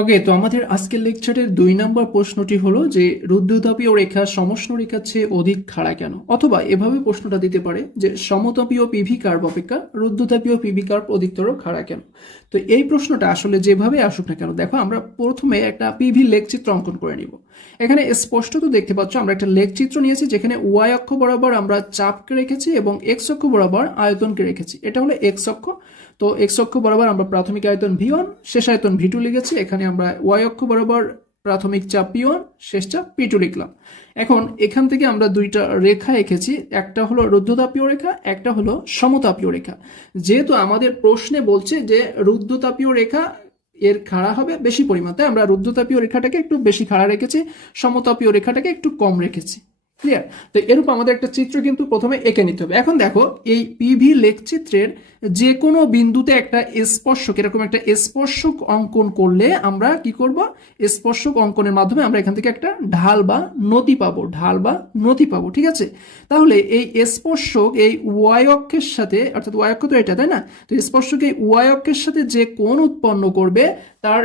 ওকে, তো আমাদের আজকের লেকচারের 2 নম্বর প্রশ্নটি হলো যে রুদ্ধতাপীয় রেখা সমষ্ণ রেখার চেয়ে অধিক খাড়া কেন? অথবা এভাবে প্রশ্নটা দিতে পারে যে সমতাপীয় পিভি কার্ভ অপেক্ষা রুদ্ধতাপীয় পিভি কার্ভ অধিকতর খাড়া কেন? তো এই প্রশ্নটা আসলে যেভাবে আসুক না কেন, দেখো আমরা প্রথমে একটা পিভি লেখচিত্র অঙ্কন করে নিব। এখানে স্পষ্ট তো দেখতে পাচ্ছ আমরা একটা লেখচিত্র নিয়েছি যেখানে ওয়াই অক্ষ বরাবর আমরা চাপকে রেখেছি এবং এক্স অক্ষ বরাবর আয়তনকে রেখেছি। এটা হলো এক্স অক্ষ। তো এক্স অক্ষ বরাবর আমরা প্রাথমিক আয়তন ভি1, শেষ আয়তন ভি2 লিখেছি। এখানে আমরা ওয়াই অক্ষ বরাবর প্রাথমিক চাপ পি1, শেষ চাপ পি2 লিখলাম। এখন এখান থেকে আমরা দুইটা রেখা এঁকেছি, একটা হলো রুদ্ধতাপীয় রেখা, একটা হলো সমতাপীয় রেখা। যেহেতু আমাদের প্রশ্নে বলছে যে রুদ্ধতাপীয় রেখা এর খাড়া হবে বেশি পরিমাণ, তাই আমরা রুদ্ধতাপীয় রেখাটাকে একটু বেশি খাড়া রেখেছি, সমতাপীয় রেখাটাকে একটু কম রেখেছি। ক্লিয়ার? তো এরূপ আমাদের একটা চিত্র কিন্তু প্রথমে এঁকে নিতে হবে। এখন দেখো এই পিভি লেখচিত্রের যে কোনো বিন্দুতে একটা স্পর্শক, এরকম একটা স্পর্শক অঙ্কন করলে আমরা কি করব? স্পর্শক অঙ্কনের মাধ্যমে আমরা এখান থেকে একটা ঢাল বা নতি পাবো, ঢাল বা নতি পাবো। ঠিক আছে? তাহলে এই স্পর্শক এই ওয়াই অক্ষের সাথে, অর্থাৎ ওয়াই অক্ষ তো এটা, তাই না? তো স্পর্শক এই ওয়াই অক্ষের সাথে যে কোণ উৎপন্ন করবে তার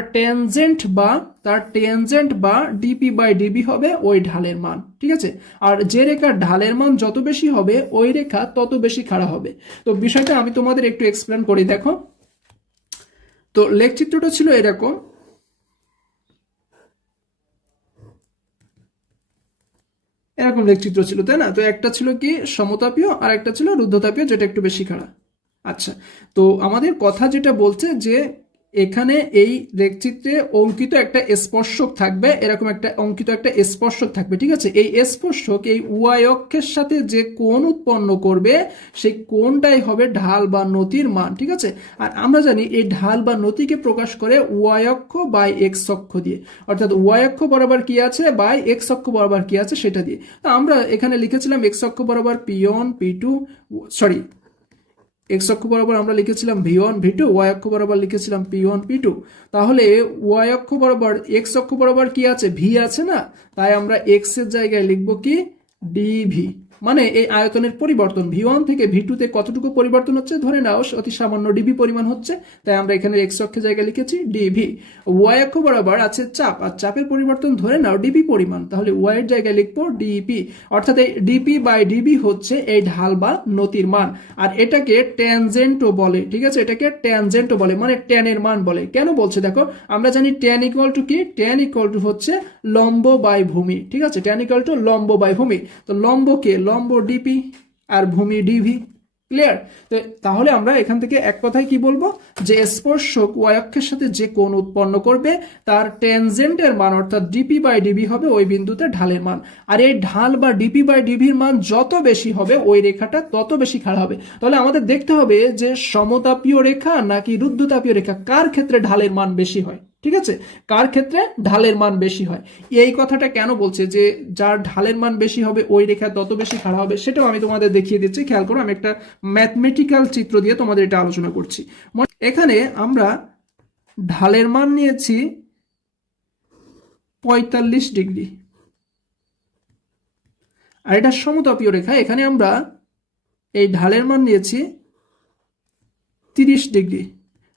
ট্যানজেন্ট বা ডিপি বাই ডিবি হবে ওই ঢালের মান। ঠিক আছে? আর যে রেখার ঢালের মান যত বেশি হবে ওই রেখা তত বেশি খাড়া হবে। তো বিষয়টা আমি তোমাদের একটু এক্সপ্লেন করি। দেখো, তো লেখচিত্রটা ছিল এরকম। এরকম লেখচিত্র ছিল, তাই না? তো একটা ছিল কি সমতাপীয় আর একটা ছিল রুদ্ধতাপীয়, যেটা একটু বেশি খাড়া। আচ্ছা, তো আমাদের কথা যেটা বলছে যে এখানে এই রেখচিত্রে অঙ্কিত একটা স্পর্শক থাকবে, এরকম একটা অঙ্কিত একটা স্পর্শক থাকবে। ঠিক আছে? এই স্পর্শক এই ওয়াই অক্ষের সাথে যে কোণ উৎপন্ন করবে সেই কোণটাই হবে ঢাল বা নতির মান। ঠিক আছে? আর আমরা জানি এই ঢাল বা নতিকে প্রকাশ করে ওয়াই অক্ষ বাই এক্স অক্ষ দিয়ে, অর্থাৎ ওয়াই অক্ষ বরাবর কি আছে বাই এক্স অক্ষ বরাবর কি আছে সেটা দিয়ে। তো আমরা এখানে লিখেছিলাম এক্স অক্ষ বরাবর পি1 পি2, সরি, এক্স অক্ষ বরাবর আমরা লিখেছিলাম ভি1 ভি2, ওয়াই অক্ষ বরাবর লিখেছিলাম পি1 পি2। তাহলে ওয়াই অক্ষ বরাবর এক্স অক্ষ বরাবর কি আছে? ভি আছে না? তাই আমরা এক্স এর জায়গায় লিখব কি ডিভি, মানে এই আয়তনের পরিবর্তন ভি1 থেকে ভি2 তে কতটুকু পরিবর্তন হচ্ছে ধরে নাও অতি সামান্য ডিবি পরিমাণ হচ্ছে, তাই আমরা এখানে এক্স অক্ষের জায়গায় লিখেছি ডিভি। ওয়াই অক্ষ বরাবর আছে চাপ, আর চাপের পরিবর্তন ধরে নাও ডিবি পরিমাণ, তাহলে ওয়াই এর জায়গায় লিখবো ডিপি। অর্থাৎ এই ডিপি বাই ডিবি হচ্ছে এই ঢাল বা নতির মান, আর এটাকে ট্যানজেন্টও বলে। ঠিক আছে? এটাকে ট্যানজেন্টও বলে, মানে ট্যানের মান বলে। কেন বলছে দেখো, আমরা জানি ট্যান ইকুয়াল টু কি? ট্যান ইকুয়াল টু হচ্ছে লম্ব বাই ভূমি। ঠিক আছে? ট্যান ইকুয়াল টু লম্ব বাই ভূমি। তো লম্ব কে? লম্ব ডিপি আর ভূমি ডিভি। ক্লিয়ার? তো তাহলে আমরা এখান থেকে এক কথায় কি বলবো, যে স্পর্শক ওয়াই অক্ষের সাথে যে কোণ উৎপন্ন করবে তার ট্যানজেন্টের মান অর্থাৎ ডিপি বাই ডিবি হবে ওই বিন্দুতে ঢালের মান। আর এই ঢাল বা ডিপি বাই ডিবির মান যত বেশি হবে ওই রেখাটা তত বেশি খাড়া হবে। তাহলে আমাদের দেখতে হবে যে সমতাপীয় রেখা নাকি রুদ্ধতাপীয় রেখা, কার ক্ষেত্রে ঢালের মান বেশি হয়। ঠিক আছে? কার ক্ষেত্রে ঢালের মান বেশি হয়। এই কথাটা কেন বলছে যে যার ঢালের মান বেশি হবে ওই রেখা তত বেশি খাড়া হবে, সেটাও আমি তোমাদের দেখিয়ে দিচ্ছি। খেয়াল করো, আমি একটা ম্যাথমেটিক্যাল চিত্র দিয়ে তোমাদের এটা আলোচনা করছি। এখানে আমরা ঢালের মান নিয়েছি 45 ডিগ্রি, আর এটা সমতাপীয় রেখা। এখানে আমরা এই ঢালের মান নিয়েছি 30 ডিগ্রি।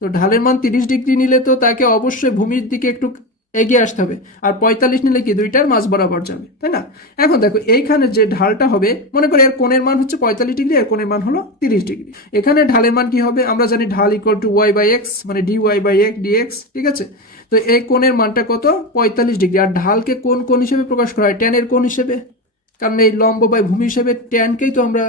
তো ঢালের মান 30 ডিগ্রি নিলে তো তাকে অবশ্যই ভূমির দিকে একটু এগিয়ে আসতে হবে, আর 45 নিলে কি দুইটার মাঝ বরাবর যাবে, তাই না? এখন দেখো এইখানে যে ঢালটা হবে, মনে করি এর কোণের মান হচ্ছে 45 ডিগ্রি, এর কোণের মান হলো 30 ডিগ্রি। এখানে ঢালের মান কি হবে? আমরা জানি ঢাল equal to y by x, মানে d y by x dx. ঠিক আছে? তো এই কোণের মানটা কত? 45 ডিগ্রি। আর ঢালকে কোণ হিসেবে প্রকাশ করা হয়? ট্যানের কোণ হিসেবে, কারণ এই লম্ব বাই ভূমি হিসেবে ট্যানকেই তো আমরা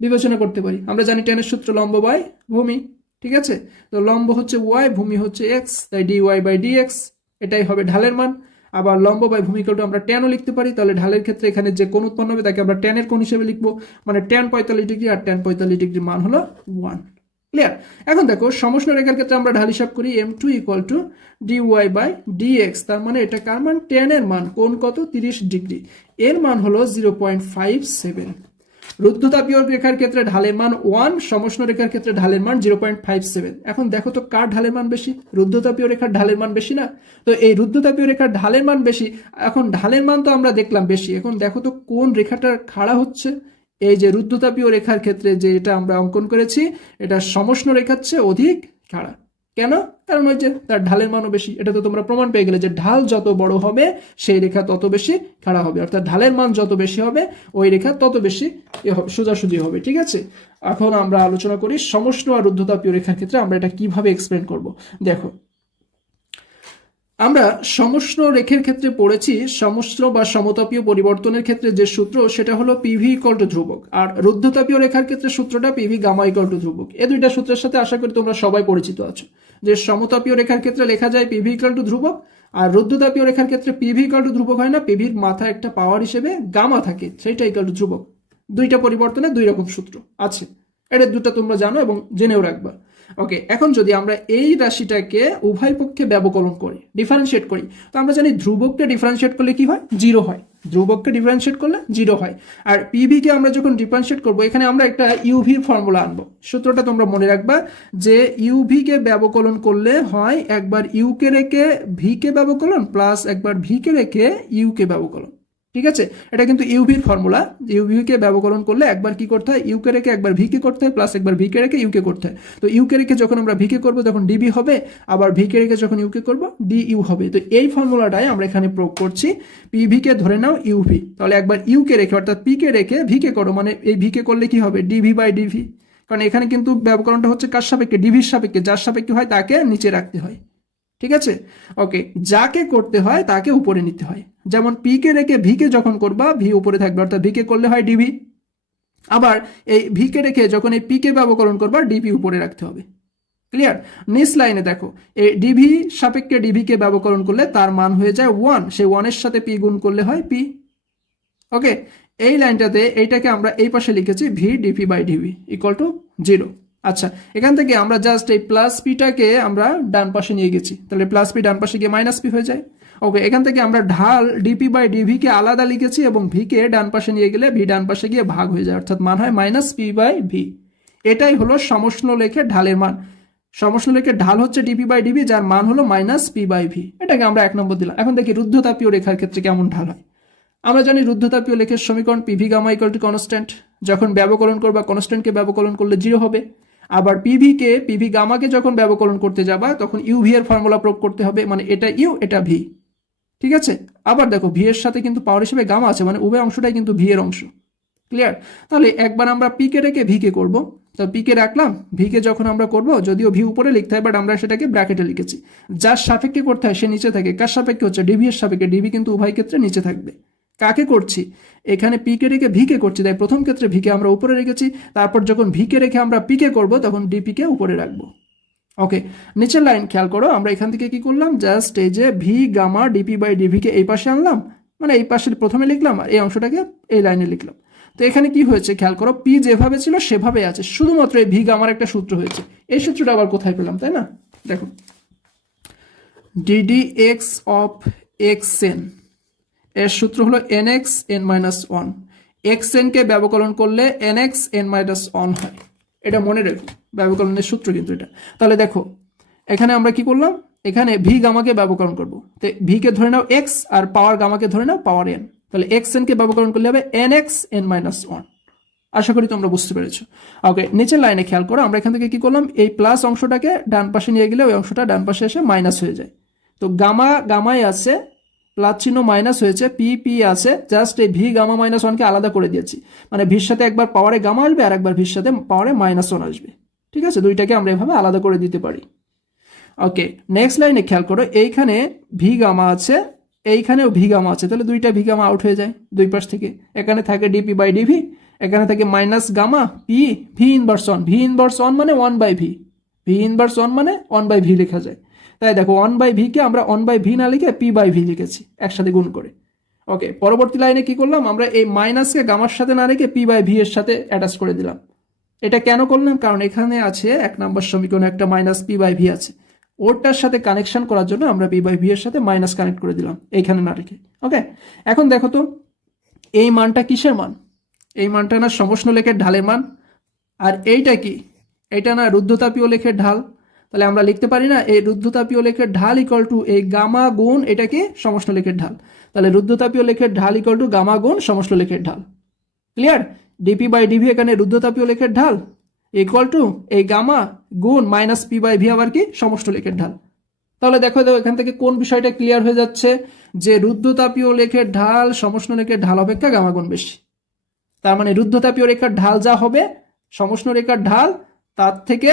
বিবেচনা করতে পারি। আমরা জানি ট্যানের সূত্র লম্ব বাই ভূমি। ঠিক আছে? তো লম্ব হচ্ছে ওয়াই, ভূমি হচ্ছে এক্স, তাই d y by d x, এটাই হবে ঢালের মান। আবার লম্ব বাই ভূমি ইকুয়াল টু আমরা ট্যানও লিখতে পারি, তাহলে ঢালের ক্ষেত্রে এখানে যে কোণ উৎপন্ন হবে তাকে আমরা ট্যানের কোণ হিসেবে লিখবো, মানে ট্যান 45 ডিগ্রি, আর ট্যান 45 ডিগ্রির মান হলো 1। ক্লিয়ার? এখন দেখো সমষ্ণ রেখার ক্ষেত্রে আমরা ঢাল হিসাব করি m2 equal to d y by dx, তার মানে এটা কার মান? ট্যানের মান। কোণ কত? 30 ডিগ্রি, এর মান হলো 0.57। রুদ্ধতাপীয় রেখার ক্ষেত্রে ঢালের মান 1, সমষ্ণ রেখার ক্ষেত্রে ঢালের মান 0.57। এখন দেখো তো কার ঢালের মান বেশি? রুদ্ধতাপীয় রেখার ঢালের মান বেশি না? তো এই রুদ্ধতাপীয় রেখার ঢালের মান বেশি, এখন ঢালের মান তো আমরা দেখলাম বেশি, এখন দেখো তো কোন রেখাটা খাড়া হচ্ছে। এই যে রুদ্ধতাপীয় রেখার ক্ষেত্রে যে এটা আমরা অঙ্কন করেছি, এটা সমষ্ণ রেখার চেয়ে অধিক খাড়া। কেন? কারণ ওই যে তার ঢালের মানও বেশি। এটা তো তোমরা প্রমাণ পেয়ে গেলে যে ঢাল যত বড় হবে সেই রেখা তত বেশি খাড়া হবে, অর্থাৎ ঢালের মান যত বেশি হবে ওই রেখা তত বেশি সোজাসুজি হবে। ঠিক আছে, এখন আমরা আলোচনা করি সমষ্ণ আর রুদ্ধতাপীয় রেখার ক্ষেত্রে আমরা এটা কিভাবে এক্সপ্লেন করব। দেখো, আমরা সমষ্ণ রেখার ক্ষেত্রে পড়েছি সমষ্ণ বা সমতাপীয় পরিবর্তনের ক্ষেত্রে যে সূত্র সেটা হলো পিভি ইকুয়াল টু ধ্রুবক, আর রুদ্ধতাপীয় রেখার ক্ষেত্রে সূত্রটা পিভি গামা ইকুয়াল টু ধ্রুবক। এই দুইটা সূত্রের সাথে আশা করি তোমরা সবাই পরিচিত আছো, যে সমতাপীয় রেখার ক্ষেত্রে লেখা যায় পিভি ইকুয়াল টু ধ্রুবক, আর রুদ্ধতাপীয় রেখার ক্ষেত্রে পিভি ইকুয়াল টু ধ্রুবক হয় না, পিভির মাথায় একটা পাওয়ার হিসেবে গামা থাকে, সেইটা ইকুয়াল টু ধ্রুবক। দুইটা পরিবর্তনে দুই রকম সূত্র আছে, এটা দুটো তোমরা জানো এবং জেনেও রাখবা। ওকে, এখন যদি আমরা এই রাশিটাকে উভয় পক্ষে ব্যবকলন করি, ডিফারেন্সিয়েট করি, তো আমরা জানি ধ্রুবককে ডিফারেন্সিয়েট করলে কি হয়? জিরো হয়। ধ্রুবককে ডিফারেন্সিয়েট করলে জিরো হয়। আর পিভি কে আমরা যখন ডিফারেন্সিয়েট করবো, এখানে আমরা একটা ইউভির ফর্মুলা আনবো। সূত্রটা তোমরা মনে রাখবা যে ইউভি কে ব্যবকলন করলে হয় একবার ইউ কে রেখে ভি কে ব্যবকলন প্লাস একবার ভি কে রেখে ইউ কে ব্যবকলন। ঠিক আছে, এটা কিন্তু ইউভির ফর্মুলা। ইউভি কে ব্যবকলন করলে একবার কি করতে হয়? ইউ কে রেখে একবার ভি কে করতে হয় প্লাস একবার ভি কে রেখে ইউ কে করতে হয়। তো ইউ কে রেখে যখন আমরা ভি কে করবো তখন ডিবি হবে, আবার ভি কে রেখে যখন ইউ কে করবো ডি ইউ হবে। তো এই ফর্মুলাটাই আমরা এখানে প্রয়োগ করছি। পিভি কে ধরে নাও ইউভি, তাহলে একবার ইউ কে রেখে অর্থাৎ পি কে রেখে ভি কে করো, মানে এই ভি কে করলে কি হবে? ডিভি বাই ডিভি, কারণ এখানে কিন্তু ব্যবকলনটা হচ্ছে কার সাপেক্ষে? ডিভির সাপেক্ষে। যার সাপেক্ষে হয় তাকে নিচে রাখতে হয়। ঠিক আছে, ওকে, যাকে করতে হয় তাকে উপরে নিতে হয়। যেমন পি কে রেখে ভি কে যখন করবা ভি উপরে থাকবে, অর্থাৎ ভি কে করলে হয় ডিভি। আবার এই ভি কে রেখে যখন এই পি কে ব্যবকলন করবা ডিভি উপরে রাখতে হবে। ক্লিয়ার? নিচ লাইনে দেখো, এই ডিভি সাপেক্ষে ডিভি কে ব্যবকলন করলে তার মান হয়ে যায় 1, সেই 1 এর সাথে পি গুণ করলে হয় পি। ওকে, এই লাইনটাতে এইটাকে আমরা এই পাশে লিখেছি v dv by dv equal to 0। আচ্ছা, এখান থেকে আমরা জাস্ট এই প্লাস পিটাকে আমরা ডান পাশে নিয়ে গেছি, তাহলে প্লাস পি ডান পাশে গিয়ে মাইনাস পি হয়ে যায়। ওকে, এখান থেকে আমরা ঢাল ডিপি বাই ডিভি কে আলাদা লিখেছি এবং ভি কে ডান পাশে নিয়ে গেলে ভি ডান পাশে গিয়ে ভাগ হয়ে যায়, অর্থাৎ মান হয় মাইনাস পি বাই ভি। এটাই হলো সমষ্ণ লেখের ঢালের মান। সমষ্ণ লেখের ঢাল হচ্ছে ডিপি বাই ডিভি, যার মান হলো মাইনাস পি বাই ভি। এটাকে আমরা 1 নম্বর দিলাম। এখন দেখি রুদ্ধতাপীয় রেখার ক্ষেত্রে কেমন ঢাল হয়। আমরা জানি রুদ্ধতাপীয় লেখের সমীকরণ PV gamma equal to constant. যখন ব্যবকলন করবা কনস্ট্যান্টকে ব্যবকলন করলে 0 হবে। আবার পিভি গামাকে যখন ব্যবকলন করতে যাবা তখন ইউভি এর ফর্মুলা প্রয়োগ করতে হবে, মানে এটা ইউ এটা ভি। ঠিক আছে, আবার দেখো ভি এর সাথে কিন্তু পাওয়ার হিসেবে গামা আছে, মানে উভয় অংশটাই কিন্তু ভি এর অংশ। ক্লিয়ার? তাহলে একবার আমরা পি কে রেখে ভি কে করবো, তো পি কে রাখলাম, ভি কে যখন আমরা করবো, যদিও ভি উপরে লিখতে হয় বাট আমরা সেটাকে ব্র্যাকেটে লিখেছি। যার সাপেক্ষে করতে হয় সে নিচে থাকে। কার সাপেক্ষে হচ্ছে? ডিভি এর সাপেক্ষে। ডিভি কিন্তু উভয় ক্ষেত্রে নিচে থাকবে। কাকে করছি? এখানে পি কে রেখে ভি কে করছি, তাই প্রথম ক্ষেত্রে ভি কে আমরা উপরে রেখেছি, তারপর যখন ভি কে রেখে আমরা পি কে করবো তখন ডিপি কে উপরে রাখবো। ওকে, নিচের লাইন খেয়াল করো, আমরা এখান থেকে কি করলাম? জাস্ট এই যে v gamma dp by dv কে এই পাশে আনলাম, মানে এই পাশে প্রথমে লিখলাম আর এই অংশটাকে এই লাইনে লিখলাম। তো এখানে কি হয়েছে খেয়াল করো, পি যেভাবে ছিল সেভাবে আছে, শুধুমাত্র এই ভি গামার একটা সূত্র হয়েছে। এই সূত্রটা আবার কোথায় পেলাম, তাই না? দেখো, d d x of x n এর সূত্র হলো n x n minus 1। X n কে ব্যবকলন করলে এন এক্স এন মাইনাস 1 হয়। এটা মনে রেখো, ব্যবকলনের সূত্র কিন্তু এটা। তাহলে দেখো এখানে আমরা কি করলাম, এখানে ভি গামাকে ব্যবকলন করবো, তো ভি কে ধরে নাও এক্স আর পাওয়ার গামাকে ধরে নাও পাওয়ার এন। তাহলে এক্স এন কে ব্যবকলন করলে হবে এন এক্স এন মাইনাস 1। আশা করি তোমরা বুঝতে পেরেছো। ওকে, নিচের লাইনে খেয়াল করো, আমরা এখান থেকে কি করলাম, এই প্লাস অংশটাকে ডান পাশে নিয়ে গেলে ওই অংশটা ডান পাশে এসে মাইনাস হয়ে যায়। তো গামায় আছে, প্লাস চিহ্ন মাইনাস হয়েছে, পি পি আছে, জাস্ট এই ভি গামা মাইনাস 1 কে আলাদা করে দিয়েছি, মানে ভির সাথে একবার পাওয়ারে গামা আসবে আর একবার ভির সাথে পাওয়ারে মাইনাস 1 আসবে। ঠিক আছে, দুইটাকে আমরা এভাবে আলাদা করে দিতে পারি। ওকে, নেক্সট লাইনে খেয়াল করো, এইখানে ভি গামা আছে, এইখানেও ভি গামা আছে, তাহলে দুইটা ভি গামা আউট হয়ে যায় দুই পাশ থেকে। এখানে থাকে ডিপি বাই ডিভি, এখানে থাকে minus gamma P V inverse 1। V inverse 1 মানে 1 বাই ভি, ভি ইনভার্স 1 মানে 1 বাই ভি লেখা যায়। তাই দেখো 1 বাই ভি কে আমরা 1 বাই ভি না লিখে পি বাই ভি লিখেছি একসাথে গুণ করে। ওকে, পরবর্তী লাইনে কি করলাম, আমরা এই মাইনাসকে গামার সাথে না রেখে পি বাই ভি এর সাথে অ্যাটাচ করে দিলাম। এটা কেন করলাম, কারণ এখানে আছে 1 নম্বর সমীকরণে একটা মাইনাস পি বাই ভি আছে, ওরটার সাথে কানেকশন করার জন্য আমরা পি বাই ভি এর সাথে মাইনাস কানেক্ট করে দিলাম এইখানে না রেখে। ওকে, এখন দেখো তো এই মানটা কিসের মান? এই মানটা না সমষ্ণ লেখের ঢালের মান। আর এইটা কি? এটা না রুদ্ধতাপীয় লেখের ঢাল। তাহলে আমরা লিখতে পারি না এই রুদ্ধতাপীয় লেখের ঢাল ইকুয়াল টু এই গামা গুণ এটা কি সমষ্ণ লেখের ঢাল। তাহলে রুদ্ধতাপীয় লেখের ঢাল ইকুয়াল টু গামা গুণ সমষ্ণ লেখের ঢাল। ক্লিয়ার? ডিপি বাই ডিভি এখানে রুদ্ধতাপীয় লেখের ঢাল ইকুয়াল টু এই গামা গুণ মাইনাস পি বাই ভি আবার কি সমষ্টি লেখের ঢাল। তাহলে দেখো এখান থেকে কোন বিষয়টা ক্লিয়ার হয়ে যাচ্ছে যে রুদ্ধতাপীয় লেখের ঢাল সমষ্ণ রেখার ঢাল অপেক্ষা গামা গুণ বেশি। তার মানে রুদ্ধতাপীয় রেখার ঢাল যা হবে সমষ্ণ রেখার ঢাল তার থেকে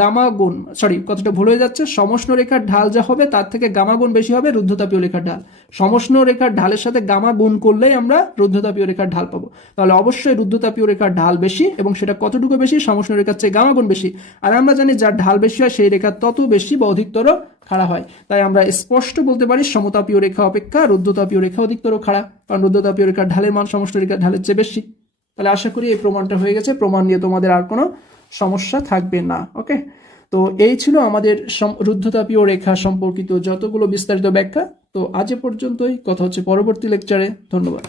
গামা গুণ, সরি কতটা ভুল হয়ে যাচ্ছে, সমষ্ণ রেখার ঢাল যা হবে তার থেকে গামা গুণ বেশি হবে রুদ্ধতাপীয় রেখার ঢাল। সমষ্ণ রেখার ঢালের সাথে গামা গুণ করলেই আমরা রুদ্ধতাপীয় রেখার ঢাল পাবো। তাহলে অবশ্যই রুদ্ধতাপীয় রেখার ঢাল বেশি, এবং সেটা কতটুকু বেশি, সমষ্ণ রেখার চেয়ে গামা গুণ বেশি। আর আমরা জানি যার ঢাল বেশি হয় সেই রেখা তত বেশি বা অধিকতর খাড়া হয়। তাই আমরা স্পষ্ট বলতে পারি সমতাপীয় রেখা অপেক্ষা রুদ্ধতাপীয় রেখা অধিকতর খাড়া, কারণ রুদ্ধতাপীয় রেখার ঢালের মান সমষ্ণ রেখার ঢালের চেয়ে বেশি। তাহলে আশা করি এই প্রমাণটা হয়ে গেছে, প্রমাণ নিয়ে তোমাদের আর কোনো সমস্যা থাকবে না। ওকে, তো এই ছিল আমাদের রুদ্ধতাপীয় রেখা সম্পর্কিত যতগুলো বিস্তারিত ব্যাখ্যা। তো আজ এ পর্যন্তই, কথা হচ্ছে পরবর্তী লেকচারে। ধন্যবাদ।